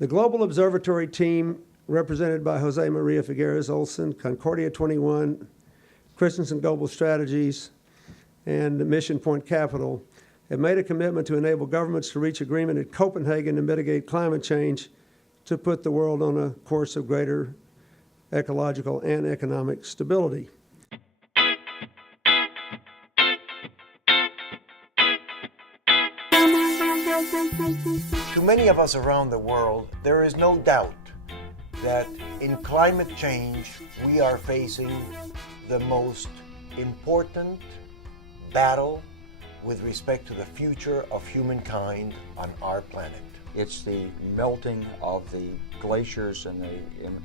The Global Observatory team, represented by Jose Maria Figueres Olson, Concordia 21, Christensen Global Strategies, and Mission Point Capital, have made a commitment to enable governments to reach agreement at Copenhagen to mitigate climate change, to put the world on a course of greater ecological and economic stability. To many of us around the world, there is no doubt that in climate change we are facing the most important battle with respect to the future of humankind on our planet. It's the melting of the glaciers in the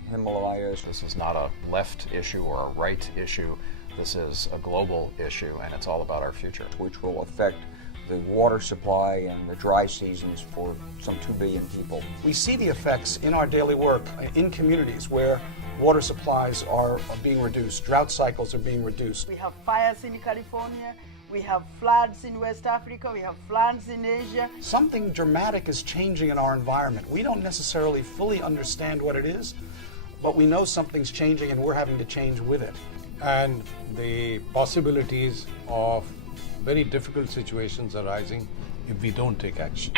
Himalayas. This is not a left issue or a right issue. This is a global issue, and it's all about our future. Which will affect the water supply and the dry seasons for some 2 billion people. We see the effects in our daily work in communities where water supplies are being reduced, drought cycles are being reduced. We have fires in California, we have floods in West Africa, we have floods in Asia. Something dramatic is changing in our environment. We don't necessarily fully understand what it is, but we know something's changing and we're having to change with it. And the possibilities of very difficult situations arising if we don't take action.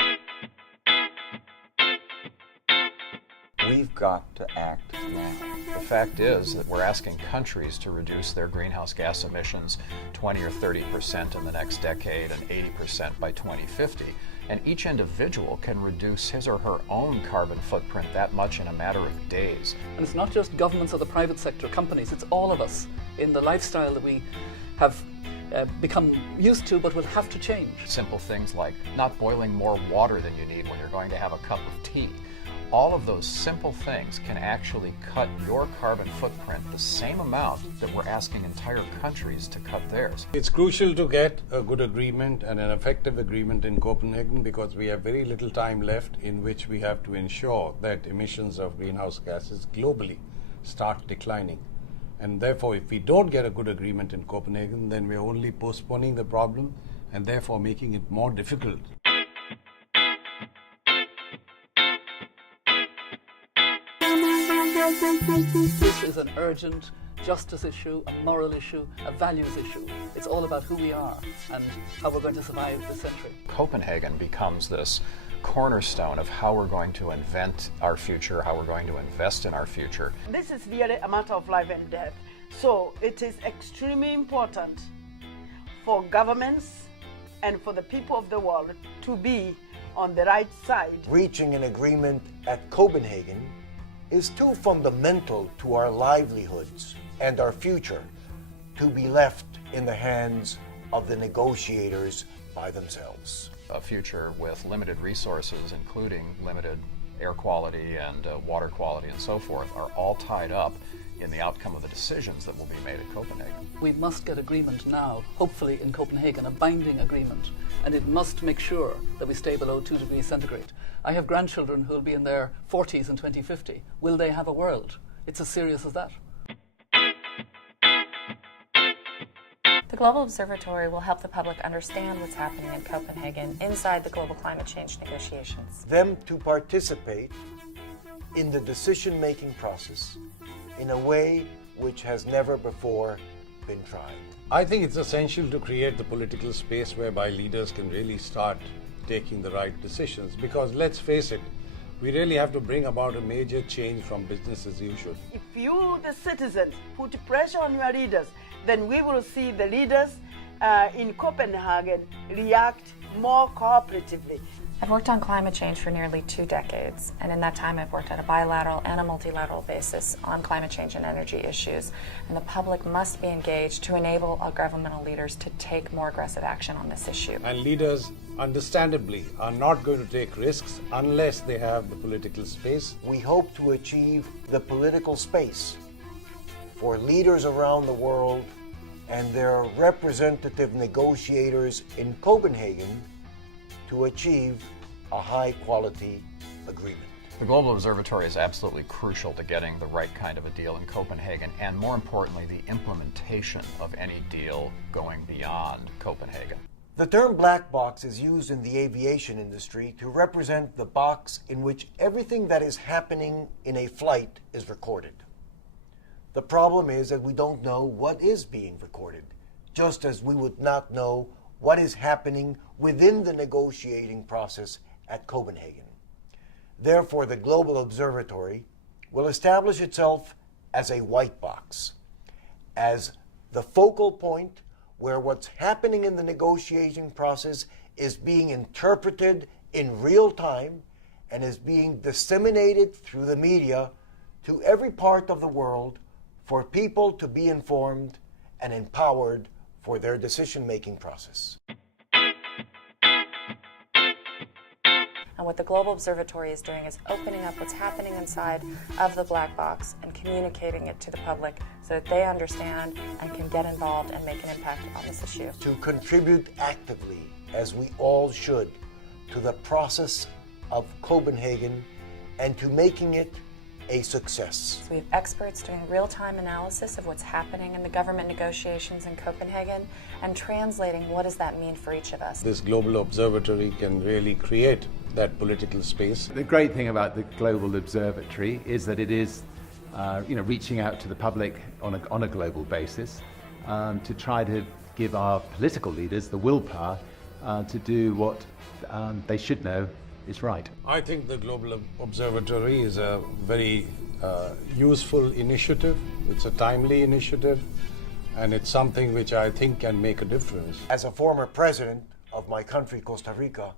We've got to act now. The fact is that we're asking countries to reduce their greenhouse gas emissions 20 or 30% in the next decade and 80% by 2050. And each individual can reduce his or her own carbon footprint that much in a matter of days. And it's not just governments or the private sector, companies, it's all of us in the lifestyle that we have become used to but will have to change. Simple things like not boiling more water than you need when you're going to have a cup of tea. All of those simple things can actually cut your carbon footprint the same amount that we're asking entire countries to cut theirs. It's crucial to get a good agreement and an effective agreement in Copenhagen because we have very little time left in which we have to ensure that emissions of greenhouse gases globally start declining. And therefore, if we don't get a good agreement in Copenhagen, then we're only postponing the problem and therefore making it more difficult. This is an urgent justice issue, a moral issue, a values issue. It's all about who we are and how we're going to survive this century. Copenhagen becomes this cornerstone of how we're going to invent our future, how we're going to invest in our future. This is really a matter of life and death. So it is extremely important for governments and for the people of the world to be on the right side. Reaching an agreement at Copenhagen is too fundamental to our livelihoods and our future to be left in the hands of the negotiators by themselves. A future with limited resources, including limited air quality and water quality and so forth, are all tied up in the outcome of the decisions that will be made at Copenhagen. We must get agreement now, hopefully in Copenhagen, a binding agreement, and it must make sure that we stay below 2 degrees centigrade. I have grandchildren who will be in their 40s in 2050. Will they have a world? It's as serious as that. The Global Observatory will help the public understand what's happening in Copenhagen inside the global climate change negotiations. Them to participate in the decision-making process in a way which has never before been tried. I think it's essential to create the political space whereby leaders can really start taking the right decisions because let's face it, we really have to bring about a major change from business as usual. If you, the citizens, put pressure on your leaders, then we will see the leaders in Copenhagen react more cooperatively. I've worked on climate change for nearly 2 decades, and in that time I've worked at a bilateral and a multilateral basis on climate change and energy issues. And the public must be engaged to enable our governmental leaders to take more aggressive action on this issue. And leaders, understandably, are not going to take risks unless they have the political space. We hope to achieve the political space for leaders around the world and their representative negotiators in Copenhagen to achieve a high-quality agreement. The Global Observatory is absolutely crucial to getting the right kind of a deal in Copenhagen, and more importantly, the implementation of any deal going beyond Copenhagen. The term black box is used in the aviation industry to represent the box in which everything that is happening in a flight is recorded. The problem is that we don't know what is being recorded, just as we would not know what is happening within the negotiating process at Copenhagen. Therefore, the Global Observatory will establish itself as a white box, as the focal point where what's happening in the negotiating process is being interpreted in real time and is being disseminated through the media to every part of the world for people to be informed and empowered for their decision-making process. And what the Global Observatory is doing is opening up what's happening inside of the black box and communicating it to the public so that they understand and can get involved and make an impact on this issue. To contribute actively, as we all should, to the process of Copenhagen and to making it a success. So we have experts doing real-time analysis of what's happening in the government negotiations in Copenhagen and translating what does that mean for each of us. This Global Observatory can really create that political space. The great thing about the Global Observatory is that it is reaching out to the public on a global basis to try to give our political leaders the willpower to do what they should know is right. I think the Global Observatory is a very useful initiative. It's a timely initiative, and it's something which I think can make a difference. As a former president of my country, Costa Rica,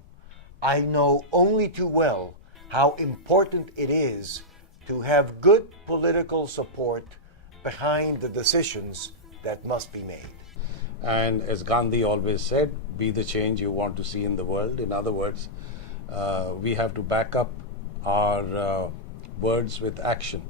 I know only too well how important it is to have good political support behind the decisions that must be made. And as Gandhi always said, be the change you want to see in the world. In other words, we have to back up our words with action.